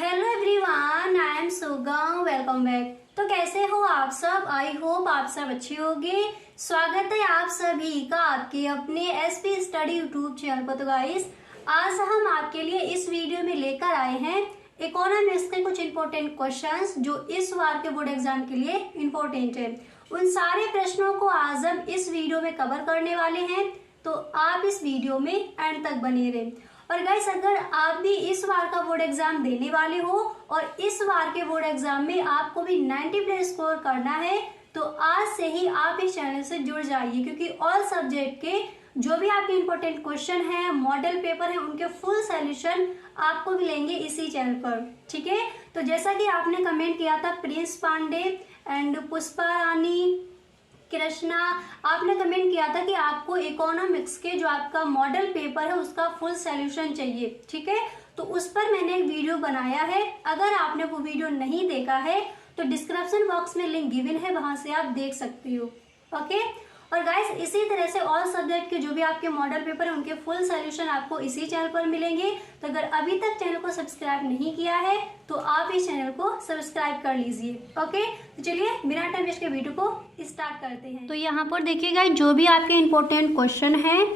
Hello everyone, I am सुगम। Welcome back. तो कैसे हो आप सब? आई होप आप सब अच्छे होंगे। स्वागत है आप सभी का आपके अपने एसपी स्टडी यूट्यूब चैनल पर। तो गाइस, आज हम आपके लिए इस वीडियो में लेकर आए हैं इकोनॉमिक्स के कुछ इंपॉर्टेंट क्वेश्चंस जो इस बार के बोर्ड एग्जाम के लिए इंपॉर्टेंट है। उन सारे प्रश्नों को आज हम इस वीडियो में कवर करने वाले हैं, तो आप इस वीडियो में एंड तक बने रहें। और गाइस, अगर आप भी इस बार का बोर्ड एग्जाम देने वाले हो और इस बार के बोर्ड एग्जाम में आपको भी 90 प्लस स्कोर करना है, तो आज से ही आप इस चैनल से जुड़ जाइए, क्योंकि ऑल सब्जेक्ट के जो भी आपके इंपॉर्टेंट क्वेश्चन है, मॉडल पेपर है, उनके फुल सॉल्यूशन आपको मिलेंगे इसी चैनल पर। ठीक है, तो जैसा कि आपने कमेंट किया था प्रिंस पांडे एंड पुष्पा रानी कृष्णा, आपने कमेंट किया था कि आपको इकोनॉमिक्स के जो आपका मॉडल पेपर है उसका फुल सॉल्यूशन चाहिए। ठीक है, तो उस पर मैंने एक वीडियो बनाया है। अगर आपने वो वीडियो नहीं देखा है तो डिस्क्रिप्शन बॉक्स में लिंक गिवन है, वहां से आप देख सकते हो। ओके, और गाइस, इसी तरह से ऑल सब्जेक्ट के जो भी आपके मॉडल पेपर है उनके फुल सॉल्यूशन आपको इसी चैनल पर मिलेंगे। तो अगर अभी तक चैनल को सब्सक्राइब नहीं किया है तो आप इस चैनल को सब्सक्राइब कर लीजिए। ओके, तो चलिए बिना टाइम वेस्ट के वीडियो को स्टार्ट करते हैं। तो यहाँ पर देखिएगा, जो भी आपके इंपॉर्टेंट क्वेश्चन हैं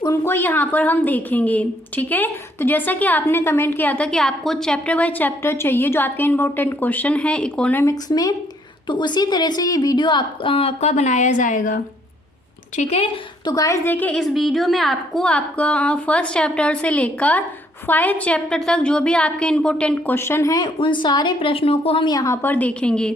उनको यहाँ पर हम देखेंगे। ठीक है, तो जैसा कि आपने कमेंट किया था कि आपको चैप्टर बाय चैप्टर चाहिए जो आपके इंपॉर्टेंट क्वेश्चन है इकोनॉमिक्स में, तो उसी तरह से ये वीडियो आपका बनाया जाएगा। ठीक है, तो गाइस देखिए, इस वीडियो में आपका फर्स्ट चैप्टर से लेकर 5 चैप्टर तक जो भी आपके इंपॉर्टेंट क्वेश्चन हैं उन सारे प्रश्नों को हम यहाँ पर देखेंगे।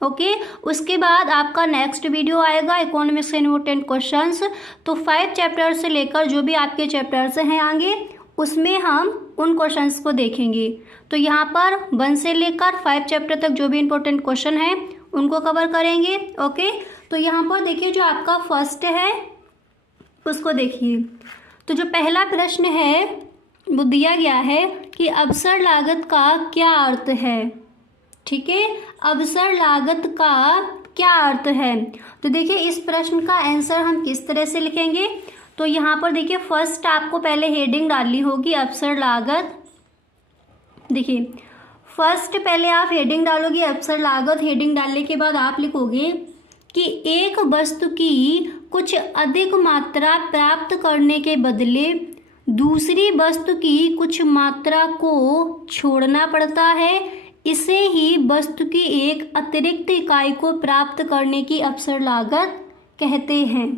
ओके, उसके बाद आपका नेक्स्ट वीडियो आएगा इकोनॉमिक्स के इंपॉर्टेंट क्वेश्चंस। तो 5 चैप्टर से लेकर जो भी आपके चैप्टर्स हैं आगे, उसमें हम उन क्वेश्चंस को देखेंगे। तो यहाँ पर 1 से लेकर 5 चैप्टर तक जो भी इंपॉर्टेंट क्वेश्चन हैं उनको कवर करेंगे। ओके, तो यहाँ पर देखिए, जो आपका फर्स्ट है उसको देखिए। तो जो पहला प्रश्न है वो दिया गया है कि अवसर लागत का क्या अर्थ है। ठीक है, अवसर लागत का क्या अर्थ है। तो देखिए, इस प्रश्न का आंसर हम किस तरह से लिखेंगे। तो यहाँ पर देखिए, फर्स्ट आपको पहले हेडिंग डालनी होगी अवसर लागत। देखिए, फर्स्ट पहले आप हेडिंग डालोगे अवसर लागत। हेडिंग डालने के बाद आप लिखोगे कि एक वस्तु की कुछ अधिक मात्रा प्राप्त करने के बदले दूसरी वस्तु की कुछ मात्रा को छोड़ना पड़ता है, इसे ही वस्तु की एक अतिरिक्त इकाई को प्राप्त करने की अवसर लागत कहते हैं।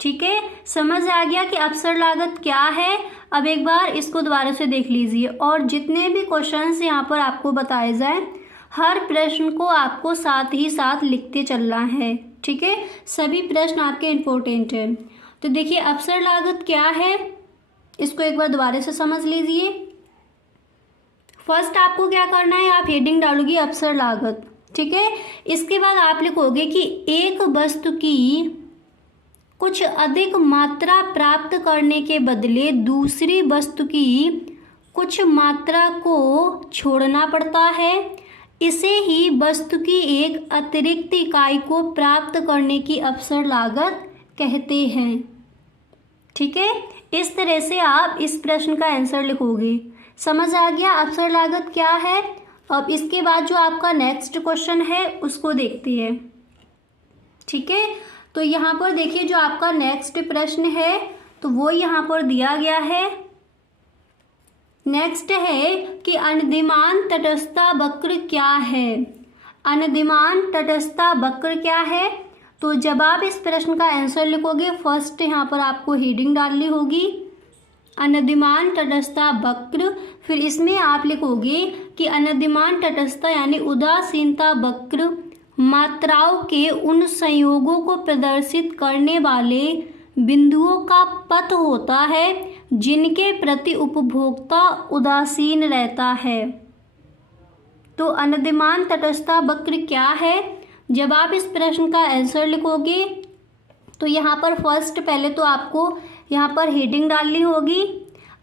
ठीक है, समझ आ गया कि अवसर लागत क्या है। अब एक बार इसको दोबारा से देख लीजिए, और जितने भी क्वेश्चंस यहाँ पर आपको बताए जाए हर प्रश्न को आपको साथ ही साथ लिखते चलना है। ठीक है, सभी प्रश्न आपके इम्पोर्टेंट हैं। तो देखिए, अवसर लागत क्या है इसको एक बार दोबारा से समझ लीजिए। फर्स्ट आपको क्या करना है, आप हेडिंग डालोगे अवसर लागत। ठीक है, इसके बाद आप लिखोगे कि एक वस्तु की कुछ अधिक मात्रा प्राप्त करने के बदले दूसरी वस्तु की कुछ मात्रा को छोड़ना पड़ता है, इसे ही वस्तु की एक अतिरिक्त इकाई को प्राप्त करने की अवसर लागत कहते हैं। ठीक है, इस तरह से आप इस प्रश्न का आंसर लिखोगे। समझ आ गया अवसर लागत क्या है। अब इसके बाद जो आपका नेक्स्ट क्वेश्चन है उसको देखते हैं। ठीक है, तो यहाँ पर देखिए, जो आपका नेक्स्ट प्रश्न है तो वो यहाँ पर दिया गया है। नेक्स्ट है कि अनदिमान तटस्थता वक्र क्या है। अनदिमान तटस्थता वक्र क्या है। तो जब आप इस प्रश्न का आंसर लिखोगे, फर्स्ट यहाँ पर आपको हेडिंग डालनी होगी अनदिमान तटस्थता वक्र। फिर इसमें आप लिखोगे कि अनदिमान तटस्थता यानी उदासीनता वक्र मात्राओं के उन संयोगों को प्रदर्शित करने वाले बिंदुओं का पथ होता है जिनके प्रति उपभोक्ता उदासीन रहता है। तो अनदिमान तटस्थता वक्र क्या है। जब आप इस प्रश्न का आंसर लिखोगे तो यहाँ पर फर्स्ट पहले तो आपको यहाँ पर हेडिंग डालनी होगी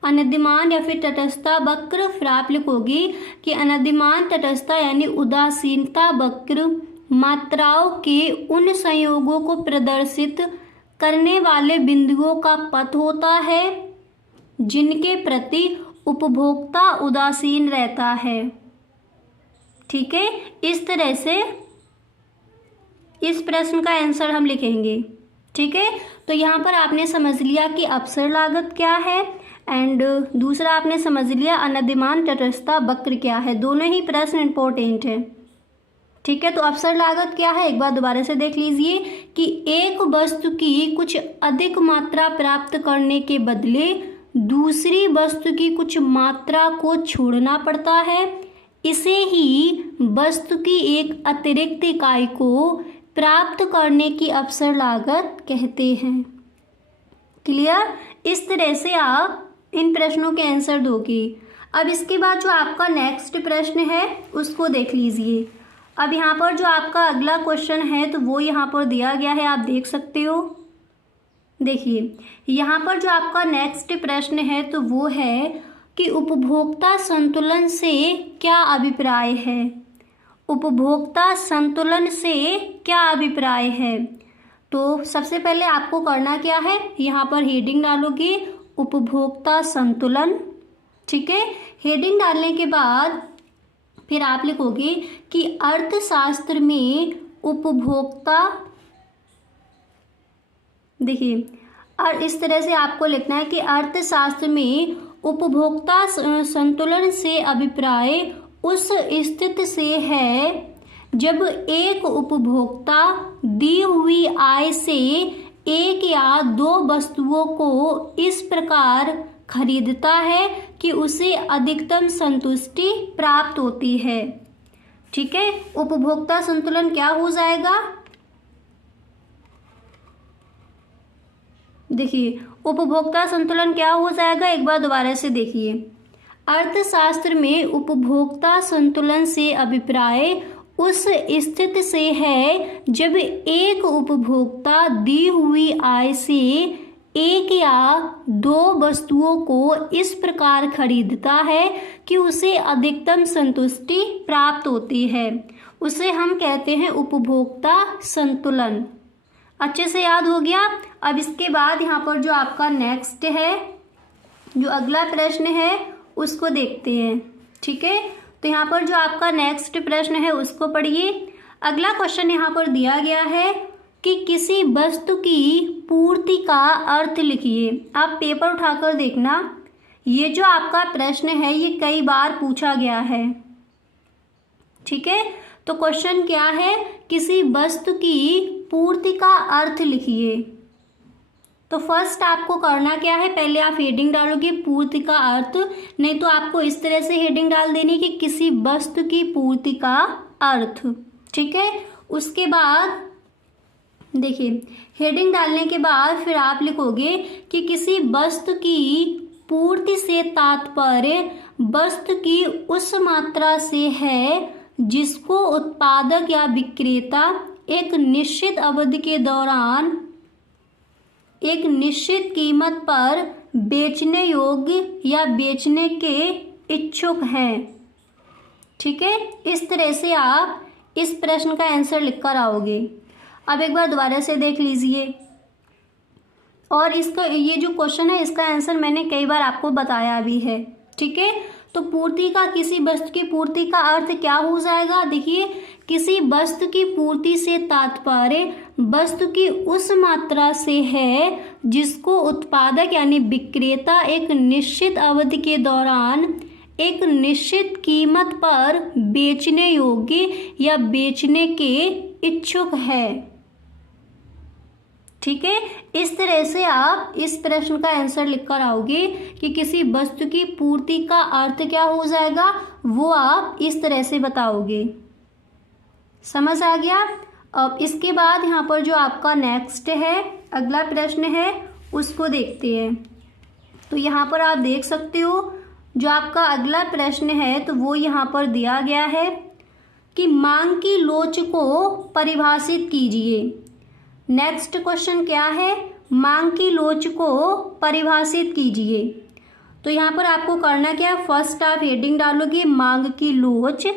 अनदिमान या फिर तटस्थता वक्र। फिर आप लिखोगे कि अनदिमान तटस्थता यानी उदासीनता वक्र मात्राओं के उन संयोगों को प्रदर्शित करने वाले बिंदुओं का पथ होता है जिनके प्रति उपभोक्ता उदासीन रहता है। ठीक है, इस तरह से इस प्रश्न का आंसर हम लिखेंगे। ठीक है, तो यहाँ पर आपने समझ लिया कि अवसर लागत क्या है एंड दूसरा आपने समझ लिया अनधिमान तटस्थता वक्र क्या है। दोनों ही प्रश्न इंपॉर्टेंट है। ठीक है, तो अवसर लागत क्या है एक बार दोबारा से देख लीजिए कि एक वस्तु की कुछ अधिक मात्रा प्राप्त करने के बदले दूसरी वस्तु की कुछ मात्रा को छोड़ना पड़ता है, इसे ही वस्तु की एक अतिरिक्त इकाई को प्राप्त करने की अवसर लागत कहते हैं। क्लियर? इस तरह से आप इन प्रश्नों के आंसर दोगे। अब इसके बाद जो आपका नेक्स्ट प्रश्न है उसको देख लीजिए। अब यहाँ पर जो आपका अगला क्वेश्चन है तो वो यहाँ पर दिया गया है, आप देख सकते हो। देखिए यहाँ पर जो आपका नेक्स्ट प्रश्न है तो वो है कि उपभोक्ता संतुलन से क्या अभिप्राय है। उपभोक्ता संतुलन से क्या अभिप्राय है? तो सबसे पहले आपको करना क्या है, यहाँ पर हेडिंग डालोगे उपभोक्ता संतुलन। ठीक है, हेडिंग डालने के बाद फिर आप लिखोगे कि अर्थशास्त्र में उपभोक्ता, देखिए और इस तरह से आपको लिखना है कि अर्थशास्त्र में उपभोक्ता संतुलन से अभिप्राय उस स्थिति से है जब एक उपभोक्ता दी हुई आय से एक या दो वस्तुओं को इस प्रकार खरीदता है कि उसे अधिकतम संतुष्टि प्राप्त होती है। ठीक है, उपभोक्ता संतुलन क्या हो जाएगा? देखिए उपभोक्ता संतुलन क्या हो जाएगा एक बार दोबारा से देखिए। अर्थशास्त्र में उपभोक्ता संतुलन से अभिप्राय उस स्थिति से है जब एक उपभोक्ता दी हुई आय से एक या दो वस्तुओं को इस प्रकार खरीदता है कि उसे अधिकतम संतुष्टि प्राप्त होती है, उसे हम कहते हैं उपभोक्ता संतुलन। अच्छे से याद हो गया। अब इसके बाद यहाँ पर जो आपका नेक्स्ट है, जो अगला प्रश्न है उसको देखते हैं। ठीक है, तो यहाँ पर जो आपका नेक्स्ट प्रश्न है उसको पढ़िए। अगला क्वेश्चन यहाँ पर दिया गया है कि किसी वस्तु की पूर्ति का अर्थ लिखिए। आप पेपर उठाकर देखना, ये जो आपका प्रश्न है ये कई बार पूछा गया है। ठीक है, तो क्वेश्चन क्या है, किसी वस्तु की पूर्ति का अर्थ लिखिए। तो फर्स्ट आपको करना क्या है, पहले आप हेडिंग डालोगे पूर्ति का अर्थ, नहीं तो आपको इस तरह से हेडिंग डाल देनी कि किसी वस्तु की पूर्ति का अर्थ। ठीक है, उसके बाद देखिए हेडिंग डालने के बाद फिर आप लिखोगे कि किसी वस्तु की पूर्ति से तात्पर्य वस्तु की उस मात्रा से है जिसको उत्पादक या विक्रेता एक निश्चित अवधि के दौरान एक निश्चित कीमत पर बेचने योग्य या बेचने के इच्छुक हैं। ठीक है, इस तरह से आप इस प्रश्न का आंसर लिखकर आओगे। अब एक बार दोबारा से देख लीजिए। और इसका ये जो क्वेश्चन है इसका आंसर मैंने कई बार आपको बताया भी है। ठीक है, तो पूर्ति का, किसी वस्तु की पूर्ति का अर्थ क्या हो जाएगा? देखिए किसी वस्तु की पूर्ति से तात्पर्य वस्तु की उस मात्रा से है जिसको उत्पादक यानी विक्रेता एक निश्चित अवधि के दौरान एक निश्चित कीमत पर बेचने योग्य या बेचने के इच्छुक है। ठीक है, इस तरह से आप इस प्रश्न का आंसर लिखकर आओगे कि किसी वस्तु की पूर्ति का अर्थ क्या हो जाएगा, वो आप इस तरह से बताओगे। समझ आ गया? अब इसके बाद यहाँ पर जो आपका नेक्स्ट है, अगला प्रश्न है, उसको देखते हैं। तो यहाँ पर आप देख सकते हो जो आपका अगला प्रश्न है तो वो यहाँ पर दिया गया है कि मांग की लोच को परिभाषित कीजिए। नेक्स्ट क्वेश्चन क्या है, मांग की लोच को परिभाषित कीजिए। तो यहाँ पर आपको करना क्या है, फर्स्ट आप हेडिंग डालोगे मांग की लोच,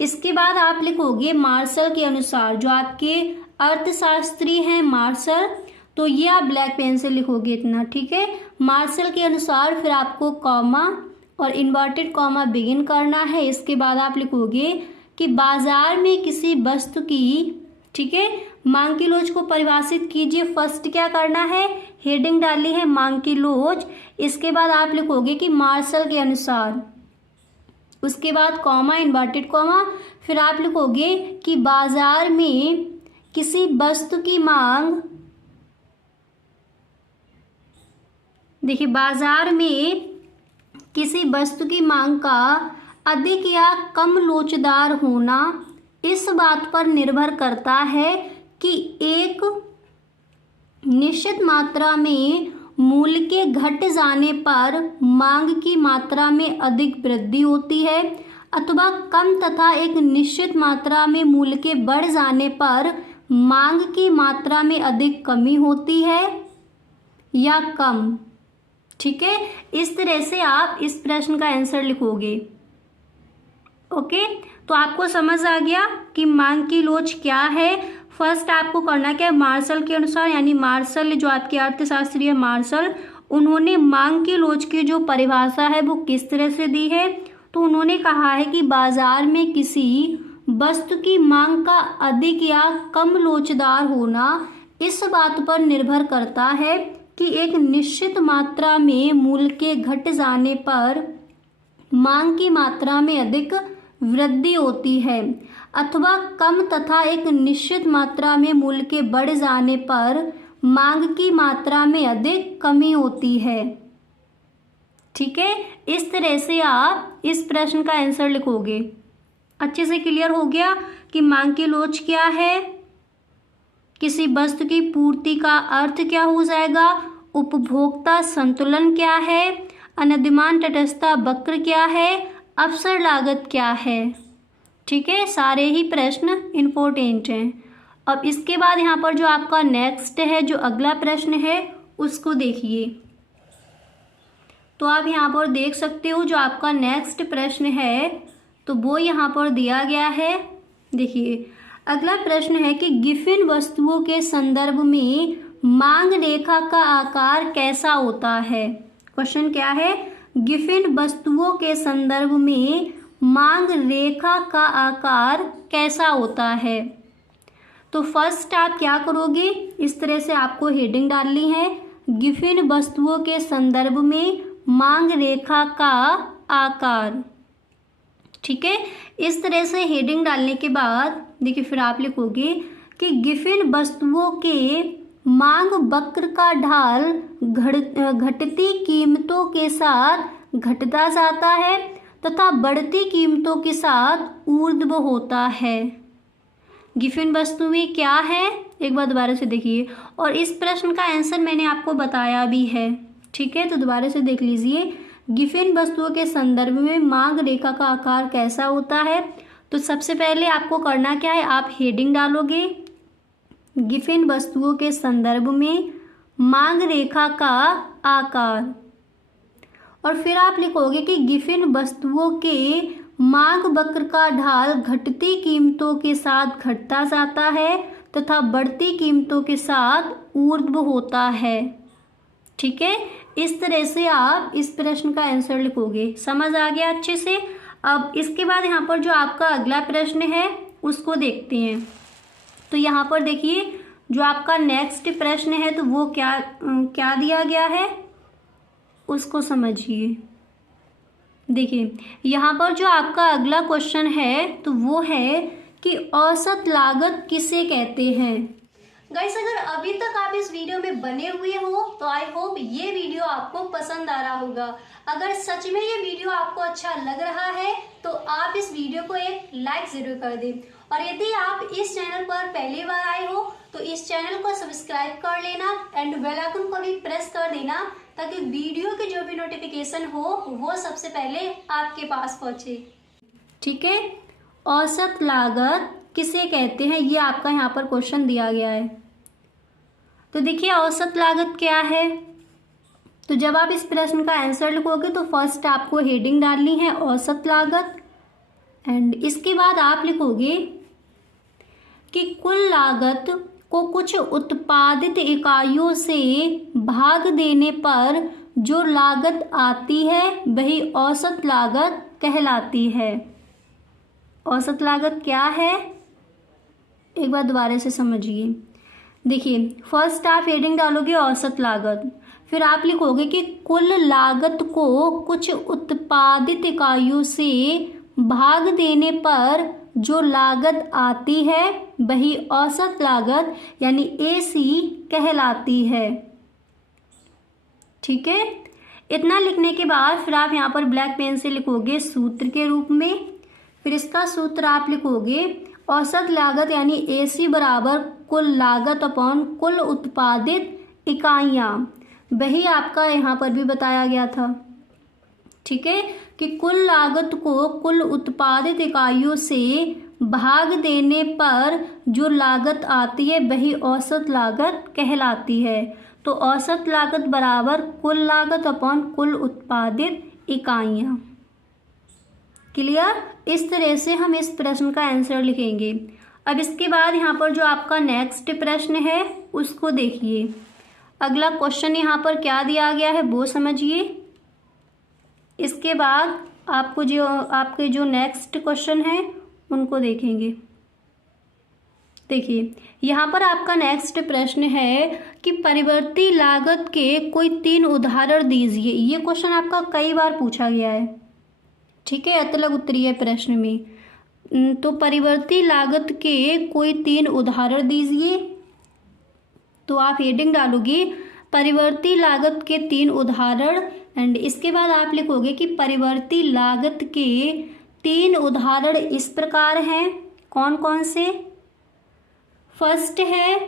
इसके बाद आप लिखोगे मार्शल के अनुसार। जो आपके अर्थशास्त्री हैं मार्शल, तो ये आप ब्लैक पेन से लिखोगे इतना। ठीक है, मार्शल के अनुसार, फिर आपको कॉमा और इन्वर्टेड कॉमा बिगिन करना है। इसके बाद आप लिखोगे कि बाजार में किसी वस्तु की, ठीक है, मांग की लोच को परिभाषित कीजिए। फर्स्ट क्या करना है, हेडिंग डाली है मांग की लोच। इसके बाद आप लिखोगे कि मार्शल के अनुसार, उसके बाद कॉमा, इन्वर्टेड कॉमा, फिर आप लिखोगे कि बाजार में किसी वस्तु की मांग, देखिए बाजार में किसी वस्तु की मांग का अधिक या कम लोचदार होना इस बात पर निर्भर करता है कि एक निश्चित मात्रा में मूल्य के घट जाने पर मांग की मात्रा में अधिक वृद्धि होती है अथवा कम तथा एक निश्चित मात्रा में मूल्य के बढ़ जाने पर मांग की मात्रा में अधिक कमी होती है या कम। ठीक है, इस तरह से आप इस प्रश्न का आंसर लिखोगे। ओके, तो आपको समझ आ गया कि मांग की लोच क्या है। फर्स्ट आपको करना क्या है, मार्शल के अनुसार, यानी मार्शल जो आपके अर्थशास्त्री है मार्शल, उन्होंने मांग की लोच की जो परिभाषा है वो किस तरह से दी है। तो उन्होंने कहा है कि बाजार में किसी वस्तु की मांग का अधिक या कम लोचदार होना इस बात पर निर्भर करता है कि एक निश्चित मात्रा में मूल्य के घट जाने पर मांग की मात्रा में अधिक वृद्धि होती है अथवा कम तथा एक निश्चित मात्रा में मूल्य के बढ़ जाने पर मांग की मात्रा में अधिक कमी होती है। ठीक है, इस तरह से आप इस प्रश्न का आंसर लिखोगे। अच्छे से क्लियर हो गया कि मांग की लोच क्या है, किसी वस्तु की पूर्ति का अर्थ क्या हो जाएगा, उपभोक्ता संतुलन क्या है, अनधिमान तटस्थता वक्र क्या है, अवसर लागत क्या है। ठीक है, सारे ही प्रश्न इंपॉर्टेंट हैं। अब इसके बाद यहाँ पर जो आपका नेक्स्ट है, जो अगला प्रश्न है, उसको देखिए। तो आप यहाँ पर देख सकते हो जो आपका नेक्स्ट प्रश्न है तो वो यहाँ पर दिया गया है। देखिए अगला प्रश्न है कि गिफिन वस्तुओं के संदर्भ में मांग रेखा का आकार कैसा होता है। क्वेश्चन क्या है, गिफिन वस्तुओं के संदर्भ में मांग रेखा का आकार कैसा होता है। तो फर्स्ट आप क्या करोगे, इस तरह से आपको हेडिंग डालनी है, गिफिन वस्तुओं के संदर्भ में मांग रेखा का आकार। ठीक है, इस तरह से हेडिंग डालने के बाद देखिए फिर आप लिखोगे कि गिफिन वस्तुओं के मांग वक्र का ढाल घटती कीमतों के साथ घटता जाता है तथा बढ़ती कीमतों के साथ ऊर्ध्व होता है। गिफिन वस्तुएं क्या है, एक बार दोबारा से देखिए, और इस प्रश्न का आंसर मैंने आपको बताया भी है। ठीक है, तो दोबारा से देख लीजिए, गिफिन वस्तुओं के संदर्भ में मांग रेखा का आकार कैसा होता है। तो सबसे पहले आपको करना क्या है, आप हेडिंग डालोगे गिफिन वस्तुओं के संदर्भ में मांग रेखा का आकार, और फिर आप लिखोगे कि गिफिन वस्तुओं के मांग वक्र का ढाल घटती कीमतों के साथ घटता जाता है तथा बढ़ती कीमतों के साथ ऊर्ध्व होता है। ठीक है, इस तरह से आप इस प्रश्न का आंसर लिखोगे। समझ आ गया अच्छे से। अब इसके बाद यहाँ पर जो आपका अगला प्रश्न है उसको देखते हैं। तो यहाँ पर देखिए जो आपका नेक्स्ट प्रश्न है तो वो क्या दिया गया है उसको समझिए। देखिए यहाँ पर जो आपका अगला क्वेश्चन है तो वो है कि औसत लागत किसे कहते हैं। गाइस अगर अभी तक आप इस वीडियो में बने हुए हो तो आई होप ये वीडियो आपको पसंद आ रहा होगा। अगर सच में ये वीडियो आपको अच्छा लग रहा है तो आप इस वीडियो को एक लाइक जरूर कर दें, और यदि आप इस चैनल पर पहली बार आए हो तो इस चैनल को सब्सक्राइब कर लेना एंड बेल आइकन को भी प्रेस कर देना ताकि वीडियो की जो भी नोटिफिकेशन हो वो सबसे पहले आपके पास पहुंचे। ठीक है, औसत लागत किसे कहते हैं, ये आपका यहाँ पर क्वेश्चन दिया गया है। तो देखिए औसत लागत क्या है। तो जब आप इस प्रश्न का आंसर लिखोगे तो फर्स्ट आपको हेडिंग डालनी है औसत लागत, एंड इसके बाद आप लिखोगे कि कुल लागत को कुछ उत्पादित इकाइयों से भाग देने पर जो लागत आती है वही औसत लागत कहलाती है। औसत लागत क्या है, एक बार दोबारा से समझिए। देखिए, फर्स्ट आप हेडिंग डालोगे औसत लागत, फिर आप लिखोगे कि कुल लागत को कुछ उत्पादित इकाइयों से भाग देने पर जो लागत आती है वही औसत लागत यानी AC कहलाती है। ठीक है, इतना लिखने के बाद फिर आप यहाँ पर ब्लैक पेन से लिखोगे सूत्र के रूप में। फिर इसका सूत्र आप लिखोगे औसत लागत यानी AC बराबर कुल लागत अपॉन कुल उत्पादित इकाइयाँ। वही आपका यहाँ पर भी बताया गया था। ठीक है, कि कुल लागत को कुल उत्पादित इकाइयों से भाग देने पर जो लागत आती है वही औसत लागत कहलाती है। तो औसत लागत बराबर कुल लागत अपॉन कुल उत्पादित इकाइयाँ। क्लियर? इस तरह से हम इस प्रश्न का आंसर लिखेंगे। अब इसके बाद यहाँ पर जो आपका नेक्स्ट प्रश्न है उसको देखिए। अगला क्वेश्चन यहाँ पर क्या दिया गया है वो समझिए। इसके बाद आपको जो आपके जो नेक्स्ट क्वेश्चन है उनको देखेंगे। देखिए, यहाँ पर आपका नेक्स्ट प्रश्न है कि परिवर्ती लागत के कोई 3 उदाहरण दीजिए। ये क्वेश्चन आपका कई बार पूछा गया है। ठीक है, अतलग उत्तरीय प्रश्न में। तो परिवर्ती लागत के कोई 3 उदाहरण दीजिए। तो आप हेडिंग डालोगे परिवर्ती लागत के 3 उदाहरण एंड इसके बाद आप लिखोगे कि परिवर्ती लागत के 3 उदाहरण इस प्रकार हैं। कौन कौन से? फर्स्ट है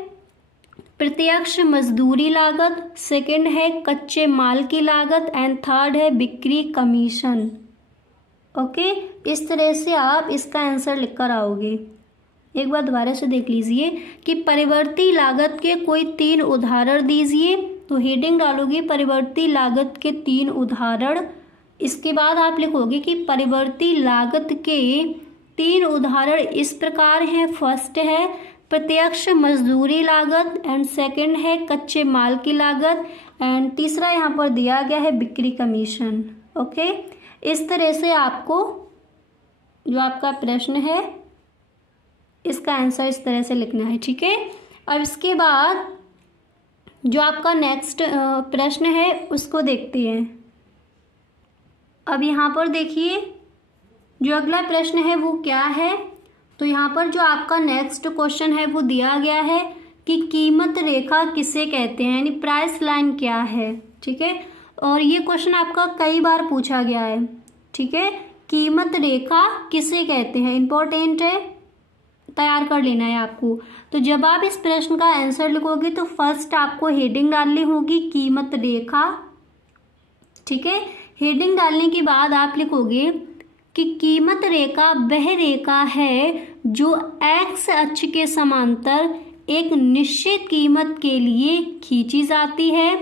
प्रत्यक्ष मजदूरी लागत, सेकंड है कच्चे माल की लागत एंड थर्ड है बिक्री कमीशन। ओके, इस तरह से आप इसका आंसर लिख कर आओगे। एक बार दोबारा से देख लीजिए कि परिवर्ती लागत के कोई 3 उदाहरण दीजिए। तो हेडिंग डालोगे परिवर्ती लागत के 3 उदाहरण। इसके बाद आप लिखोगे कि परिवर्ती लागत के 3 उदाहरण इस प्रकार हैं। फर्स्ट है प्रत्यक्ष मजदूरी लागत एंड सेकंड है कच्चे माल की लागत एंड तीसरा यहाँ पर दिया गया है बिक्री कमीशन। ओके, इस तरह से आपको जो आपका प्रश्न है इसका आंसर इस तरह से लिखना है। ठीक है, अब इसके बाद जो आपका नेक्स्ट प्रश्न है उसको देखते हैं। अब यहाँ पर देखिए जो अगला प्रश्न है वो क्या है। तो यहाँ पर जो आपका नेक्स्ट क्वेश्चन है वो दिया गया है कि कीमत रेखा किसे कहते हैं, यानी प्राइस लाइन क्या है। ठीक है, और ये क्वेश्चन आपका कई बार पूछा गया है। ठीक है, कीमत रेखा किसे कहते हैं, इंपॉर्टेंट है, तैयार कर लेना है आपको। तो जब आप इस प्रश्न का आंसर लिखोगे तो फर्स्ट आपको हेडिंग डालनी होगी कीमत रेखा। ठीक है, हेडिंग डालने के बाद आप लिखोगे कि कीमत रेखा वह रेखा है जो एक्स अक्ष के समांतर एक निश्चित कीमत के लिए खींची जाती है।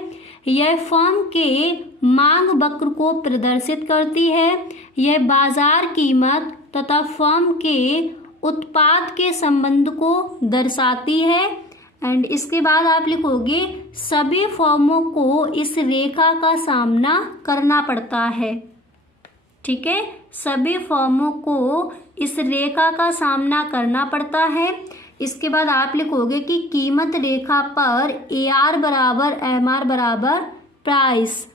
यह फर्म के मांग वक्र को प्रदर्शित करती है। यह बाजार कीमत तथा फर्म के उत्पाद के संबंध को दर्शाती है। एंड इसके बाद आप लिखोगे सभी फर्मों को इस रेखा का सामना करना पड़ता है। ठीक है, सभी फर्मों को इस रेखा का सामना करना पड़ता है। इसके बाद आप लिखोगे कि कीमत रेखा पर AR बराबर MR बराबर प्राइस।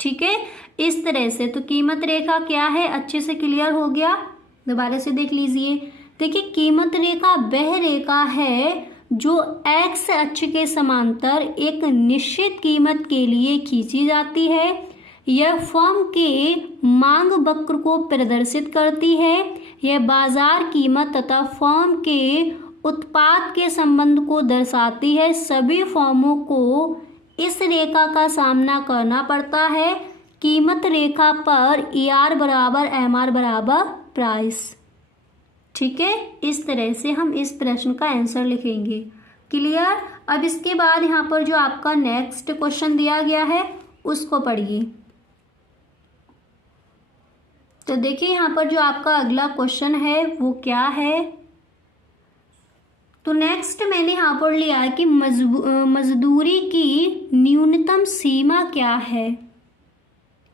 ठीक है, इस तरह से तो कीमत रेखा क्या है अच्छे से क्लियर हो गया। दोबारा से देख लीजिए। देखिए, कीमत रेखा वह रेखा है जो एक्स अक्ष के समांतर एक निश्चित कीमत के लिए खींची जाती है। यह फर्म के मांग वक्र को प्रदर्शित करती है। यह बाजार कीमत तथा फर्म के उत्पाद के संबंध को दर्शाती है। सभी फर्मों को इस रेखा का सामना करना पड़ता है। कीमत रेखा पर AR बराबर MR बराबर प्राइस। ठीक है, इस तरह से हम इस प्रश्न का आंसर लिखेंगे। क्लियर? अब इसके बाद यहाँ पर जो आपका नेक्स्ट क्वेश्चन दिया गया है उसको पढ़िए। तो देखिए यहाँ पर जो आपका अगला क्वेश्चन है वो क्या है। तो नेक्स्ट मैंने यहाँ पर लिया है कि मजदूरी की न्यूनतम सीमा क्या है।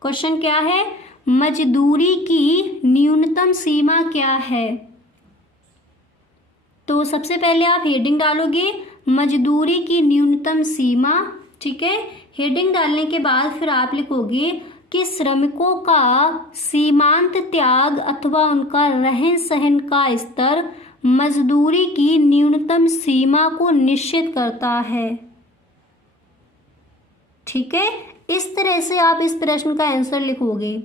क्वेश्चन क्या है, मजदूरी की न्यूनतम सीमा क्या है? तो सबसे पहले आप हेडिंग डालोगे मजदूरी की न्यूनतम सीमा, ठीक है। हेडिंग डालने के बाद फिर आप लिखोगे कि श्रमिकों का सीमांत त्याग अथवा उनका रहन सहन का स्तर मजदूरी की न्यूनतम सीमा को निश्चित करता है, ठीक है। इस तरह से आप इस प्रश्न का आंसर लिखोगे।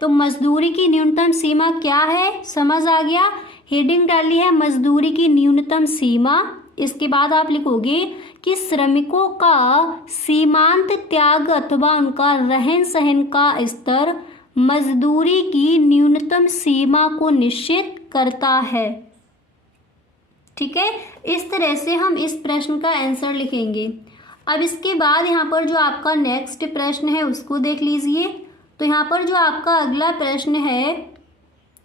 तो मजदूरी की न्यूनतम सीमा क्या है, समझ आ गया। हेडिंग डाली है मजदूरी की न्यूनतम सीमा, इसके बाद आप लिखोगे कि श्रमिकों का सीमांत त्याग अथवा उनका रहन सहन का स्तर मजदूरी की न्यूनतम सीमा को निश्चित करता है, ठीक है। इस तरह से हम इस प्रश्न का आंसर लिखेंगे। अब इसके बाद यहाँ पर जो आपका नेक्स्ट प्रश्न है उसको देख लीजिए। तो यहाँ पर जो आपका अगला प्रश्न है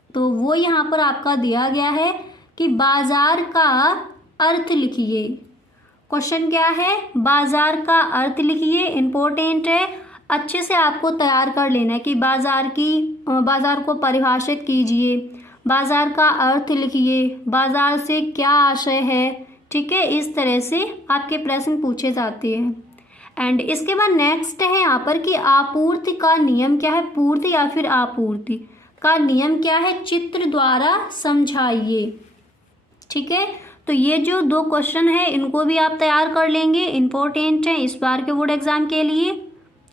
तो वो यहाँ पर आपका दिया गया है कि बाजार का अर्थ लिखिए। क्वेश्चन क्या है, बाजार का अर्थ लिखिए। इम्पोर्टेंट है, अच्छे से आपको तैयार कर लेना है कि बाजार को परिभाषित कीजिए, बाजार का अर्थ लिखिए, बाजार से क्या आशय है, ठीक है। इस तरह से आपके प्रश्न पूछे जाते हैं। एंड इसके बाद नेक्स्ट है यहाँ पर कि आपूर्ति का नियम क्या है, पूर्ति या फिर आपूर्ति का नियम क्या है, चित्र द्वारा समझाइए, ठीक है। तो ये जो दो क्वेश्चन है इनको भी आप तैयार कर लेंगे, इंपॉर्टेंट है इस बार के बोर्ड एग्जाम के लिए,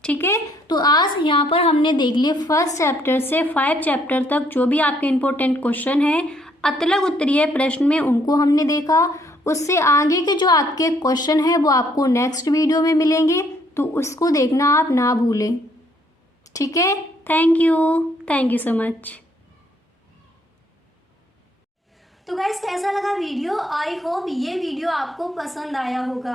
ठीक है। तो आज यहाँ पर हमने देख लिए फर्स्ट चैप्टर से 5 चैप्टर तक जो भी आपके इंपॉर्टेंट क्वेश्चन है अतलग उत्तरीय प्रश्न में उनको हमने देखा। उससे आगे के जो आपके क्वेश्चन है वो आपको नेक्स्ट वीडियो में मिलेंगे, तो उसको देखना आप ना भूलें, ठीक है। Thank you so much. तो गाइस कैसा लगा वीडियो? आई होप ये वीडियो आपको पसंद आया होगा।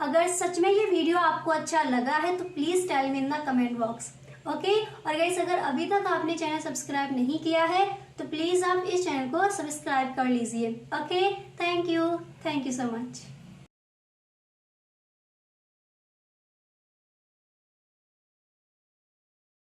अगर सच में ये वीडियो आपको अच्छा लगा है तो please tell me in the comment box, okay. और गाइस अगर अभी तक आपने चैनल सब्सक्राइब नहीं किया है तो प्लीज आप इस चैनल को सब्सक्राइब कर लीजिए, okay. Thank you so much.